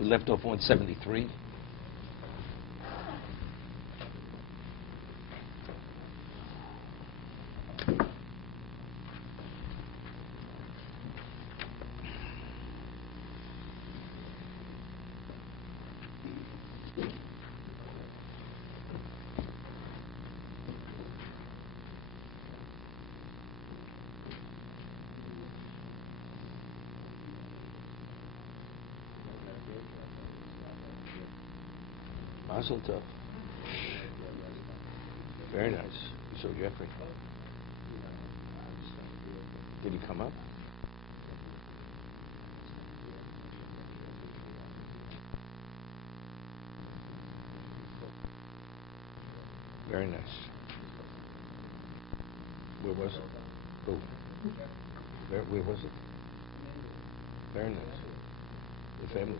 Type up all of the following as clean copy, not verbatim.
We left off 173. Mazel tov. Very nice. You saw Jeffrey. Did he come up? Very nice. Where was it? Oh. Where was it? Very nice. The family?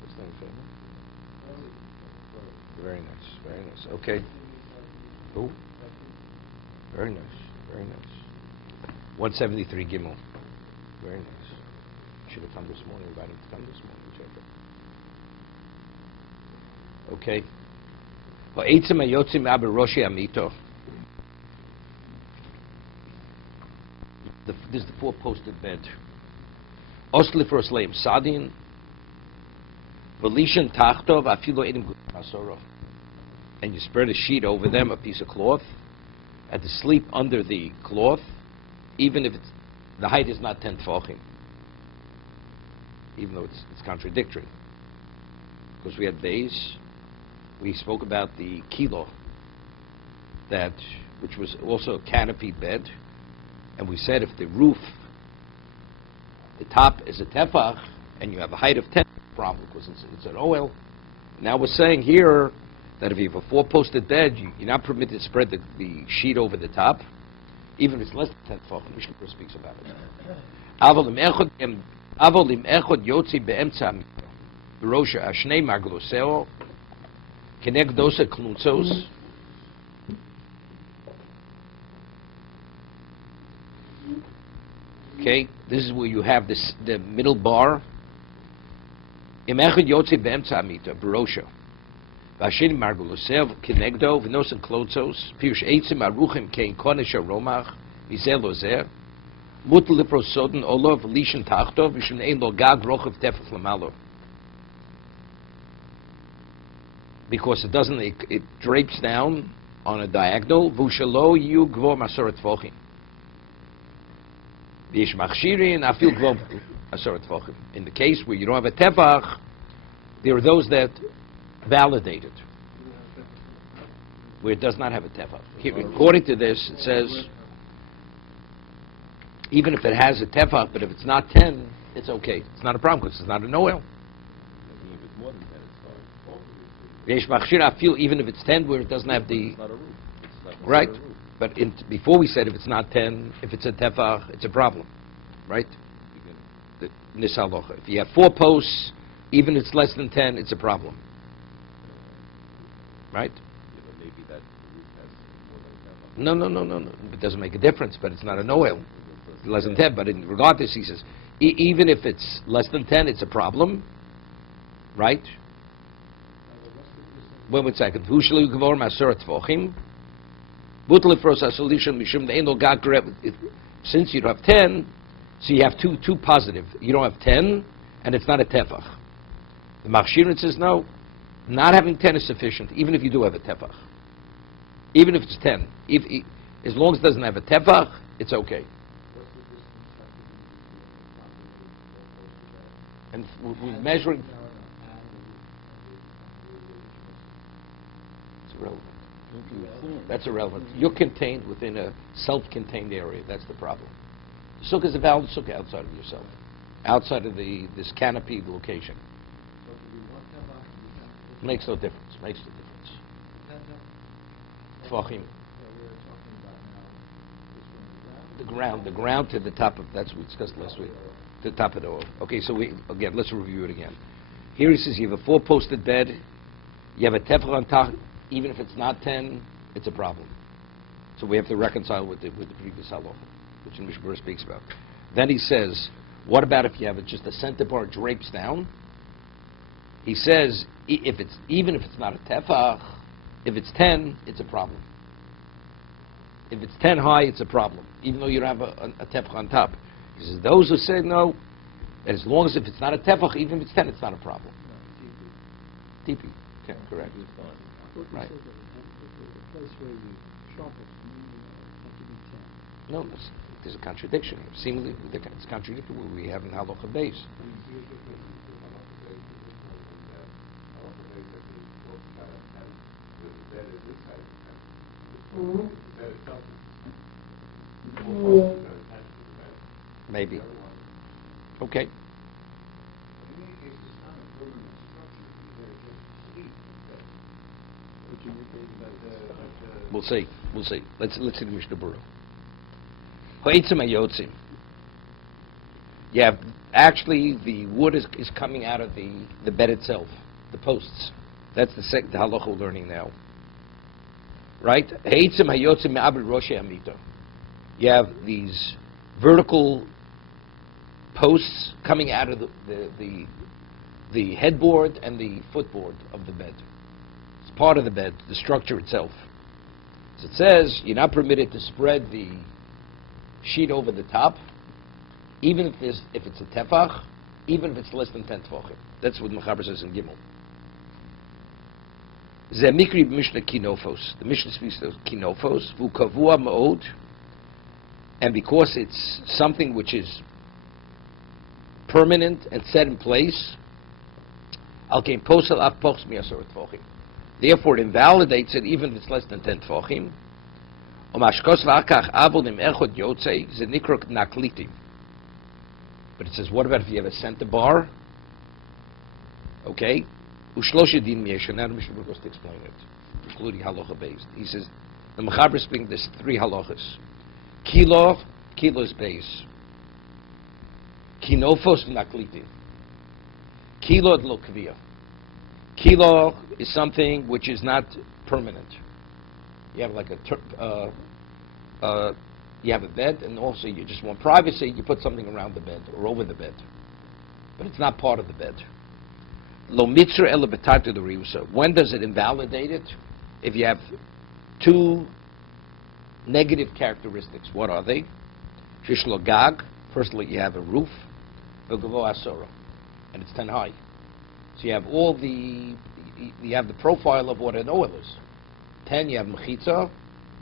What's the name of the family? Very nice, very nice. Okay. Oh, very nice, very nice. 173 Gimel. Very nice. Should have come this morning. Invited him to come this morning. Okay. This is the four-posted bed. Osli for a slave, Sadin. Velishan tachtov afilo edim asoro. And you spread a sheet over them, a piece of cloth, and to sleep under the cloth, even if the height is not 10 tefachim, even though it's contradictory. Because we had days, we spoke about the kilo, which was also a canopy bed, and we said if the roof, the top is a tefach, and you have a height of 10, problem, because it's an oil. Now we're saying here that if you have a four-posted bed, you're not permitted to spread the sheet over the top, even if it's less than 10 tefachim. Mishna Berura speaks about it. Avolim echod yotzi be'emtza b'rosha ashnei margloseo kenegdosa klutzos. Okay, this is where you have the middle bar. Im echad yotzi be'emtza amita b'rosha v'asheni margolosev kenegdo v'nosen klotzos pirush eitzim aruchim kein konesh aromach v'zeh lo zeh mutal liprosoden olov lishen tachtov v'shem ein lo gag rochav tefach lamalo, because it drapes down on a diagonal v'ushalo yu gvor masoret tefachim v'yesh machshirin afil gvor. In the case where you don't have a tefach, there are those that validate it, where it does not have a tefach. Here, according to this, it says, even if it has a tefach, but if it's not 10, it's okay. It's not a problem, because it's not an oil. Even if it's 10, where it doesn't have the... Right? But before we said if it's not 10, if it's a tefach, it's a problem. Right? Nisalocha. If you have 4 posts, even if it's less than 10, it's a problem. Right? Maybe that no. It doesn't make a difference, but it's not an oil. It's less than 10, but regardless, he says, even if it's less than 10, it's a problem. Right? One second. Since you don't have 10, so you have two positive. You don't have 10, and it's not a tefach. The Machshirin says no, not having 10 is sufficient, even if you do have a tefach. Even if it's 10. As long as it doesn't have a tefach, it's okay. And we're measuring... It's irrelevant. That's irrelevant. You're contained within a self-contained area. That's the problem. Sukkah is a valid sukkah outside of yourself, outside of this canopy location. Makes no difference. Makes no difference. Tvachim. The ground to the top of, that's what we discussed last week, to the top of the oil. Okay, so let's review it again. Here he says you have a 4-posted bed, you have a tefach on top, even if it's not 10, it's a problem. So we have to reconcile with the previous halacha, which Mishna Berura speaks about. Then he says, what about if you have just a center bar drapes down? He says even if it's not a tefach, if it's 10, it's a problem. If it's 10 high, it's a problem, even though you don't have a tefach on top. He says those who say no, as long as if it's not a tefach, even if it's 10, it's not a problem. Tipi. Okay, correct. Right. No, there's a contradiction here. Seemingly, it's contradictory what we have in halacha base. Maybe. Okay. We'll see. We'll see. Let's see the Mishna Berura. Yeah, actually, the wood is coming out of the bed itself, the posts. That's the halacha we're learning now. Right? You have these vertical posts coming out of the headboard and the footboard of the bed. It's part of the bed, the structure itself. So it says you're not permitted to spread the sheet over the top, even if it's a tefach, even if it's less than 10 tefachim. That's what Mechaber says in Gimel. Zemikri Mishna Kinofos. The Mishnah speaks of Kinofos, Vu Kavua Ma'od, and because it's something which is permanent and set in place, Al-Kain Posel Af Pochs Miasor Tefachim. Therefore, it invalidates it even if it's less than 10 tefachim. But it says, what about if you have a center bar? Okay. Now the Mishnah Berura goes to explain it, including halacha based. He says, the Mechaber is speaking, there's 3 halachas. Kilo is base. Kinofos v'naklitin. Kilo lo kaviyah. Kilo is something which is not permanent. You have like you have a bed, and also you just want privacy. You put something around the bed or over the bed, but it's not part of the bed. Lo mitzra ela betatu d'riusa. When does it invalidate it? If you have 2 negative characteristics, what are they? Shish lo gag. Firstly, you have a roof. V'gavo asora, and it's 10 high. So you have you have the profile of what an oil is. 10, you have mechitza,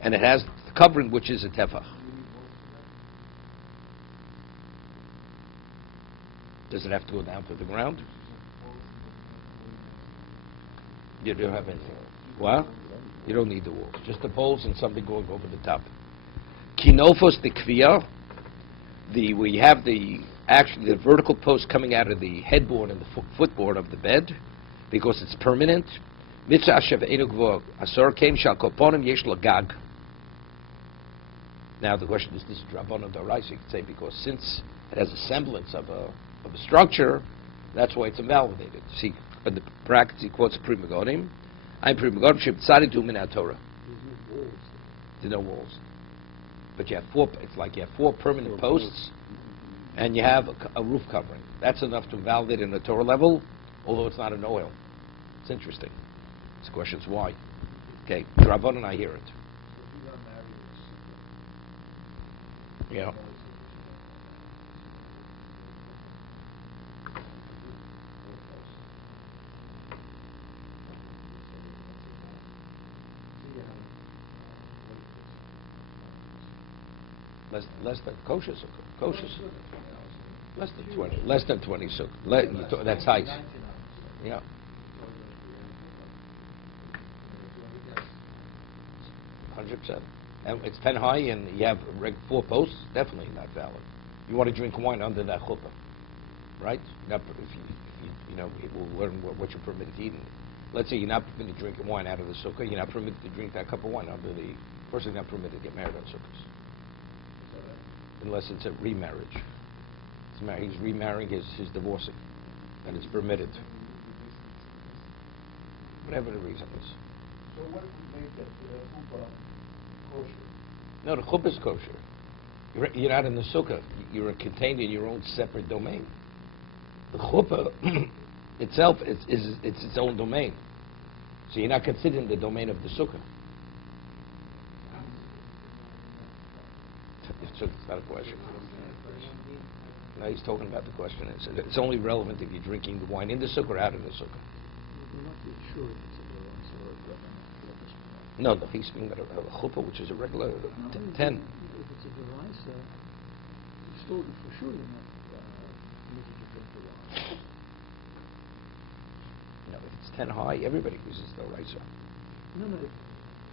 and it has the covering, which is a tefach. Does it have to go down to the ground? You don't have anything. What? You don't need the walls. Just the poles and something going over the top. Kinofos the kviya, where you have the vertical post coming out of the headboard and the footboard of the bed, because it's permanent. Mitzvah shev einu gvo asor came shal koponim yesh lo gag. Now the question is, this is Rabbanon D'Oraisa, you could say, because since it has a semblance of a structure, that's why it's invalidated. See, in the brackets he quotes Prima Godim. I'm Prima Godim sheb tzadi tu min Torah. There's no walls. But you have 4. It's like you have 4 permanent posts, and you have a roof covering. That's enough to invalidate in the Torah level, although it's not an oil. It's interesting. This question is why. Okay, Rabbanon and I hear it. Yeah. Less than kosher sukkah. Less than 20. Less than 20 sukkah. That's height. Yeah. 100%. And it's 10 high, and you have 4 posts. Definitely not valid. You want to drink wine under that chuppah, right? Not if you know, we'll learn what you're permitted to eat. Let's say you're not permitted to drink wine out of the sukkah. You're not permitted to drink that cup of wine under the. Person's not permitted to get married on sukkahs, unless it's a remarriage. He's remarrying his divorcing, and it's permitted. Whatever the reason is. So what would make that chuppah kosher? No, the chuppah is kosher. You're not in the sukkah. You're contained in your own separate domain. The chuppah itself it's its own domain. So you're not considering the domain of the sukkah. It's not a question. No, he's talking about the question. It's only relevant if you're drinking the wine in the sukkah or out of the sukkah. No, he's speaking about a chuppah, which is a regular 10. If it's a deraisa, you still, for sure, you're not permitted to drink the wine. No, if it's 10 high, everybody uses the deraisa. No.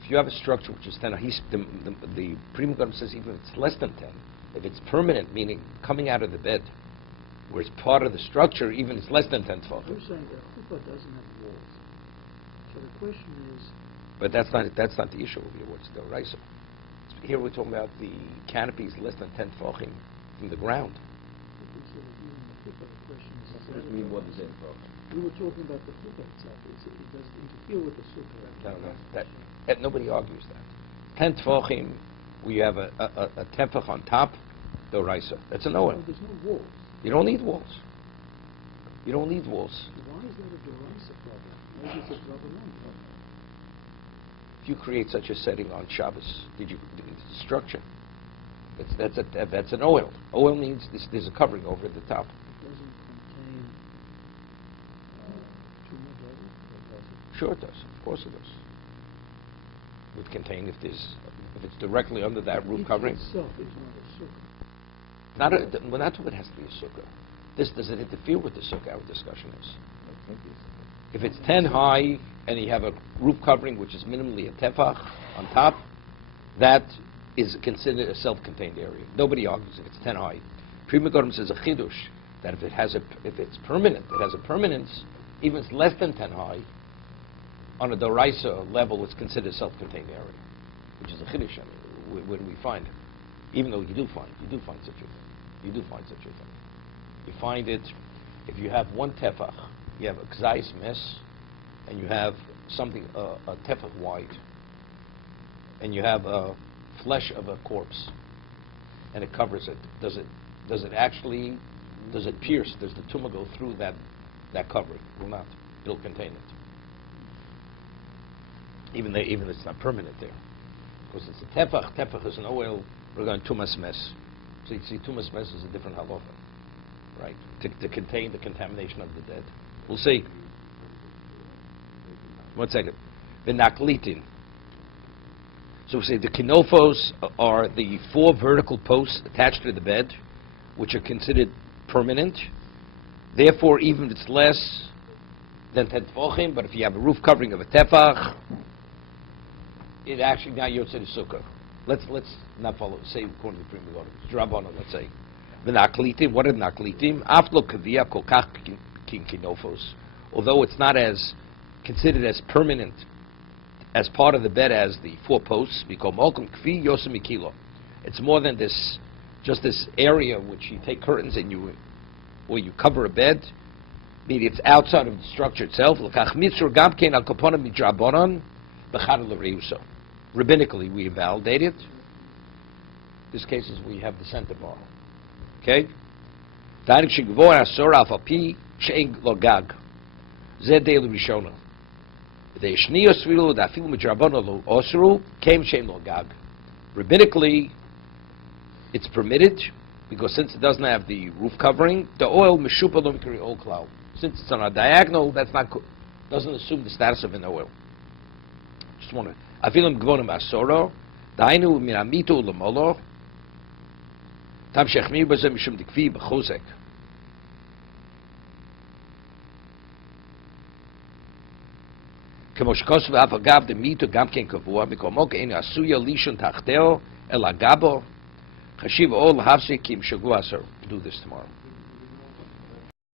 If you have a structure which is 10 high, the Prima Gordon says even if it's less than 10, if it's permanent, meaning coming out of the bed, where it's part of the structure, even if it's less than 10 tefachim. You're saying that chuppah doesn't have walls. So the question is... But that's not the issue over here. What's the deraisa? Here we're talking about the canopies less than 10 tefachim from the ground. We were talking about the chuppah itself. It does interfere with the sukkah. No. Nobody argues that. 10 tefachim, where you have a tefach on top, deraisa. That's an oil. No, there's no walls. You don't need walls. You don't need walls. Why is that a deraisa problem? Maybe it's a problem. If you create such a setting on Shabbos, it's a structure. That's an oil. Oil means there's a covering over the top. It doesn't contain too much of it, does it? Sure it does. Of course it does. It would contain if it's directly under that roof covering. Itself is not a sukkah. We're not talking it has to be a sukkah. This doesn't interfere with the sukkah. Our discussion is. If it's 10 high and you have a roof covering which is minimally a tefach on top, that is considered a self-contained area. Nobody argues if it's 10 high. Prima Gordon says a chidush that if it's permanent, it has a permanence, even if it's less than 10 high, on a doraisa level, it's considered a self-contained area, which is a chidush. I mean, when we find it, even though you do find such a thing. You do find such a thing. You find it if you have one tefach. You have a kzais mess, and you have something, a tefach wide, and you have a flesh of a corpse, and it covers it. Does it pierce? Does the tumah go through that covering? It will not. It'll contain it. Even it's not permanent there, because it's a tefach. Tefach is an oil. We're going tumas mess. So you see, tumas mess is a different halacha, right? To contain the contamination of the dead. We'll see. 1 second. The naklitin. So we say the kinofos are the 4 vertical posts attached to the bed, which are considered permanent. Therefore, even if it's less than 10 tefachim, but if you have a roof covering of a tefach, it actually now you're to the sukkah. Let's not follow. Say according to the Prima Gordon. Drabana, let's say. The naklitin. What are the naklitin? Aflo kavia kokach kinofos. Although it's not as considered as permanent as part of the bed as the 4 posts, we call malkum kfi yosem mikilo. It's more than this, just this area which you take curtains and you cover a bed. Maybe it's outside of the structure itself. Rabbinically, we validate it. This case is we have the center bar. Okay? She'en lo gag. Zeh deil rishona. The shniyos svilu da afilu midrabana lo osru came she'en lo gag. Rabbinically, it's permitted because since it doesn't have the roof covering, the oil mishupa lo mikri ol klau. Since it's on a diagonal, that's not doesn't assume the status of an oil. Just want to afilu gvonim asoro dainu min amitu lemolo tam shechmir bazem mishum dikvi b'chozek. כמו שכוסף ואף אגב דמיתו גם כן קבוע, מקומו כאין עשויה לישון תחתיו, אלא גבו, חשיב אול להפסיק עם שבוע עשר. Do this tomorrow.